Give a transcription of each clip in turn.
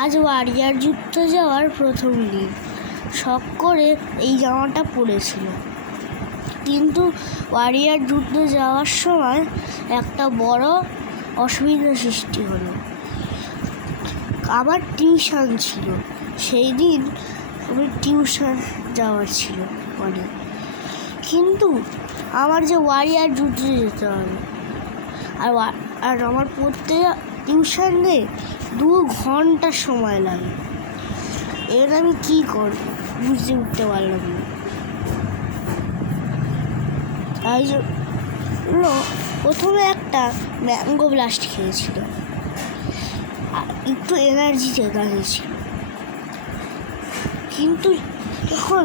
আজ ওয়ারিয়ার যুদ্ধ যাওয়ার প্রথম দিন। শখ করে এই জামাটা পরেছিল, কিন্তু ওয়ারিয়ার যুদ্ধ যাওয়ার সময় একটা বড় অসুবিধার সৃষ্টি হলো। আমার টিউশন ছিল, সেই দিন আমি টিউশন যাওয়ার ছিল অনেক, কিন্তু আমার যে ওয়ারিয়ার যুদ্ধে যেতে হবে আর আমার পড়তে টিউশন নেই, 2 ঘন্টা সময় লাগে। এর আমি কী করব বুঝতে উঠতে পারলাম না। তাই জন্য প্রথমে একটা ম্যাঙ্গো ব্লাস্ট খেয়েছিল, একটু এনার্জি জেগেছিল, কিন্তু এখন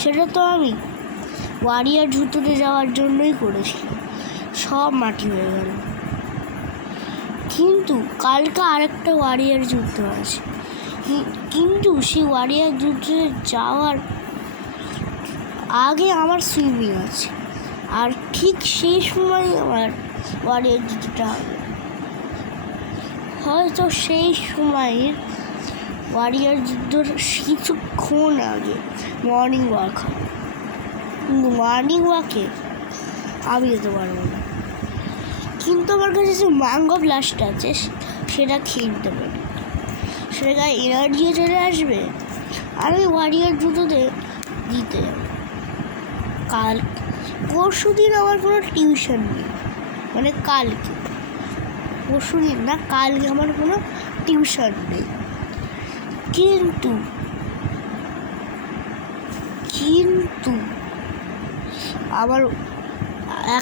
সেটা তো আমি ওয়ারিয়ার যুদ্ধতে যাওয়ার জন্যই করেছিলাম। সব মাটি হয়ে গেল। কিন্তু কালকে আরেকটা ওয়ারিয়ার যুদ্ধ আছে, কিন্তু সেই ওয়ারিয়ার যুদ্ধে যাওয়ার আগে আমার সুইমিং আছে, আর ঠিক সেই সময় আমার ওয়ারিয়ার যুদ্ধটা হবে। হয়তো সেই সময়ের ওয়ারিয়ার যুদ্ধর কিছুক্ষণ আগে মর্নিং ওয়াক হবে, কিন্তু মর্নিং ওয়াকে আমি যেতে পারবো না। কিন্তু আমার কাছে যে ম্যাঙ্গো ব্লাস্ট আছে সেটা খেয়ে নিতে পারি, সেটা গায়ে এনার্জিও চলে আসবে, আর ওই ওয়ারিয়ার যুদ্ধতে জিতে যাবে। পরশু দিন আমার কোনো টিউশন নেই, মানে কালকে, পরশু দিন না, কালকে আমার কোনো টিউশন নেই। কিন্তু আবার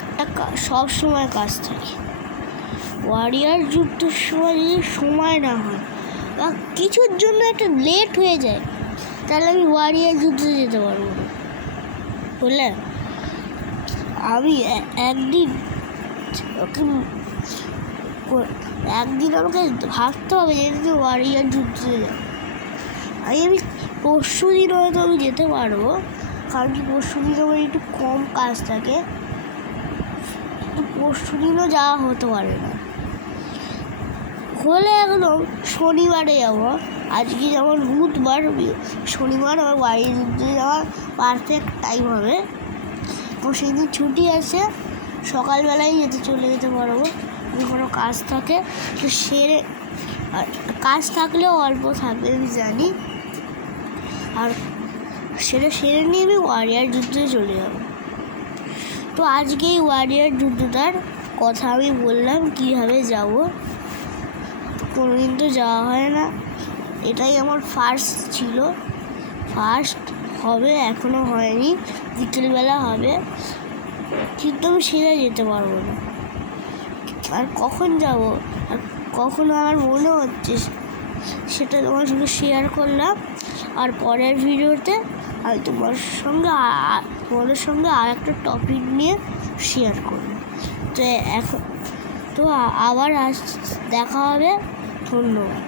একটা সব সময় কাজ থাকে। ওয়ারিয়ার যুদ্ধের সময় যদি সময় না হয় বা কিছুর জন্য একটা লেট হয়ে যায়, তাহলে আমি ওয়ারিয়ার যুদ্ধে যেতে পারবো না। বুঝলে, আমি একদিন আমাকে ভাবতে হবে যে ওয়ারিয়ার যুদ্ধে যাবে। আমি পরশু দিন হয়তো আমি যেতে পারবো, কারণ কি পরশু দিন আমার একটু কম কাজ থাকে, পরশু দিনও যাওয়া হতে পারে না। হলে একদম শনিবারে যাবো। আজকে যেমন বুধবার, শনিবার আমার ওয়ারিয়ার যুদ্ধে যাওয়ার পারফেক্ট টাইম হবে। তো সেই দিন ছুটি আছে, সকালবেলায় চলে যেতে পারবো। যদি কোনো কাজ থাকে তো সেরে, আর কাজ থাকলেও অল্প থাকবে আমি জানি, আর সেটা সেরে নিয়ে আমি ওয়ারিয়ার যুদ্ধে চলে যাবো। তো আজকে এই ওয়ারিয়ার যুদ্ধটার কথা আমি বললাম, কীভাবে যাব। কোনোদিন তো যাওয়া হয় না, এটাই আমার ফার্স্ট ছিল, ফার্স্ট হবে, এখনও হয়নি, বিকেলবেলা হবে, কিন্তু আমি সেটা যেতে পারবো না। আর কখন যাব আর কখন আমার মনে হচ্ছে সেটা তোমার সঙ্গে শেয়ার করলাম, আর পরের ভিডিওতে আমি তোমাদের সঙ্গে আর একটা টপিক নিয়ে শেয়ার করব। তো এখন তো আবার দেখা হবে। ধন্যবাদ।